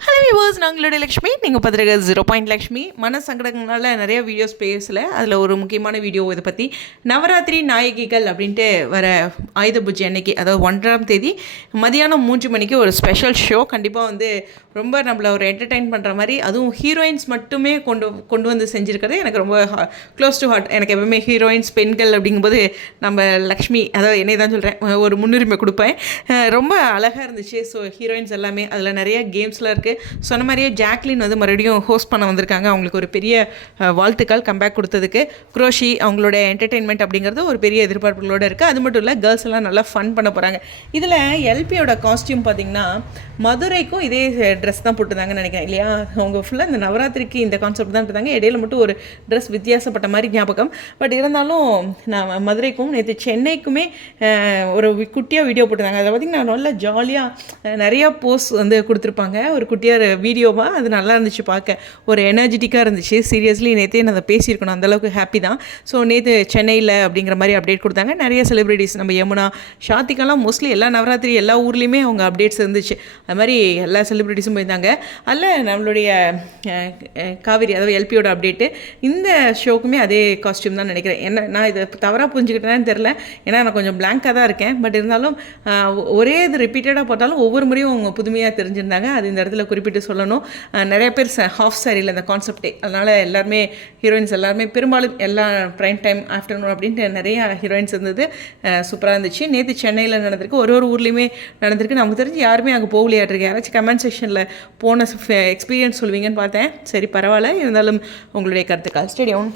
Hello viewers நாங்களுடைய Lakshmi. நீங்கள் பார்த்துருக்க zero point Lakshmi. மன சங்கடங்களால் நிறைய வீடியோஸ் பேசல. அதில் ஒரு முக்கியமான வீடியோ இதை பற்றி நவராத்திரி நாயகிகள் அப்படின்ட்டு வர ஆயுத பூஜை அன்னைக்கு அதாவது ஒன்றாம் தேதி மதியானம் மூன்று மணிக்கு ஒரு ஸ்பெஷல் ஷோ கண்டிப்பாக வந்து ரொம்ப நம்மளை ஒரு என்டர்டைன் பண்ணுற மாதிரி அதுவும் ஹீரோயின்ஸ் மட்டுமே கொண்டு கொண்டு வந்து செஞ்சுருக்கிறது. எனக்கு ரொம்ப க்ளோஸ் டு ஹார்ட் எனக்கு எப்பவுமே ஹீரோயின்ஸ் பெண்கள் அப்படிங்கும்போது நம்ம லக்ஷ்மி அதாவது என்னை தான் சொல்கிறேன் ஒரு முன்னுரிமை கொடுப்பேன். ரொம்ப அழகாக இருந்துச்சு. ஸோ ஹீரோயின்ஸ் எல்லாமே. அதில் நிறைய கேம்ஸில் இருக்குது சொன்ன மாதிரியே ஜாக்லின் வந்து மறுபடியும் ஹோஸ்ட் பண்ண வந்திருக்காங்க. அவங்களுக்கு ஒரு பெரிய வாழ்த்துக்கள் கம்பேக் கொடுத்ததுக்கு. குரோஷி அவங்களோட என்டர்டெயின்மெண்ட் அப்படிங்கிறது ஒரு பெரிய எதிர்பார்ப்புகளோடு இருக்குது அது மட்டும் இல்லை கேர்ள்ஸ் எல்லாம் நல்லா ஃபன் பண்ண போகிறாங்க இதில் எல்பியோட காஸ்டியூம் பார்த்தீங்கன்னா மதுரைக்கும் இதே ட்ரெஸ் தான் போட்டுருந்தாங்கன்னு நினைக்கிறேன். இல்லையா? அவங்க ஃபுல்லாக இந்த நவராத்திரிக்கு இந்த கான்செப்ட் தான் இருந்தாங்க இடையில மட்டும் ஒரு ட்ரெஸ் வித்தியாசப்பட்ட மாதிரி ஞாபகம். பட் இருந்தாலும் நான் மதுரைக்கும் நேற்று சென்னைக்குமே ஒரு குட்டியாக வீடியோ போட்டிருந்தாங்க. அதை பார்த்திங்கன்னா நல்லா ஜாலியாக நிறையா போஸ் வந்து கொடுத்துருப்பாங்க. ஒரு குட்டியாக வீடியோவாக அது நல்லா இருந்துச்சு பார்க்க. ஒரு எனர்ஜெட்டிக்காக இருந்துச்சு. சீரியஸ்லி நேற்றே நான் அதை பேசியிருக்கணும். அந்தளவுக்கு ஹாப்பி தான். ஸோ நேற்று சென்னையில் அப்படிங்கிற மாதிரி அப்டேட் கொடுத்தாங்க. நிறைய செலிப்ரிட்டிஸ் நம்ம யமுனா ஷாத்திகெல்லாம் மோஸ்ட்லி எல்லா நவராத்திரி எல்லா ஊர்லேயுமே அவங்க அப்டேட்ஸ் இருந்துச்சு. அது மாதிரி எல்லா செலிப்ரிட்டிஸும் போயிருந்தாங்க. அதில் நம்மளுடைய காவிரி அதாவது எல்பியோட அப்டேட்டு இந்த ஷோக்குமே அதே காஸ்டியூம் தான் நினைக்கிறேன். என்ன நான் இதை தவறாக புரிஞ்சுக்கிட்டேன்னு தெரில ஏன்னா நான் கொஞ்சம் பிளாங்காக தான் இருக்கேன். பட் இருந்தாலும் ஒரே இது ரிப்பீட்டடாக பார்த்தாலும் ஒவ்வொரு முறையும் அவங்க புதுமையாக தெரிஞ்சிருந்தாங்க. அது இந்த இடத்துல குறிப்பிட்டு சொல்லணும். நிறைய பேர் ஹாஃப் சாரியில் அந்த கான்செப்டே அதனால் எல்லாருமே ஹீரோயின்ஸ் எல்லாருமே பெரும்பாலும் எல்லா ப்ரைம் டைம் ஆஃப்டர்நூன் அப்படின்ட்டு நிறைய ஹீரோயின்ஸ் இருந்தது. சூப்பராக இருந்துச்சு. நேற்று சென்னையில் நடந்திருக்கு. ஒரு ஒரு ஊர்லேயுமே நடந்திருக்கு. நமக்கு தெரிஞ்சு யாருமே அங்கே போகலையாட்டிருக்கு. யாராச்சும் கமெண்ட் செக்ஷனில் போன எக்ஸ்பீரியன்ஸ் சொல்லுவீங்கன்னு பார்த்தேன். சரி பரவாயில்ல. இருந்தாலும் உங்களுடைய கருத்துக்கள். ஸ்டேடியம்